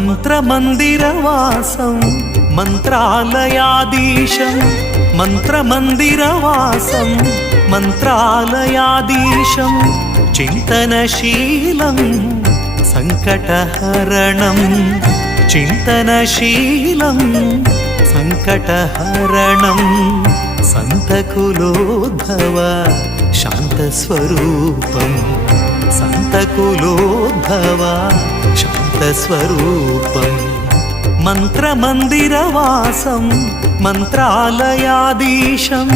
మంత్రమందిరవాసం మంత్రాలయాధీశం మంత్రమందిరవాసం మంత్రాలయాధీశం చింతనశీలం సంకటహరణం చింతనశీలం సంకటహరణం సంతకులోద్భవ శాంతస్వరూపం సంతకులోద్భవ శాంతస్వరూపం మంత్రమందిరవాసం మంత్రాలయాధీశం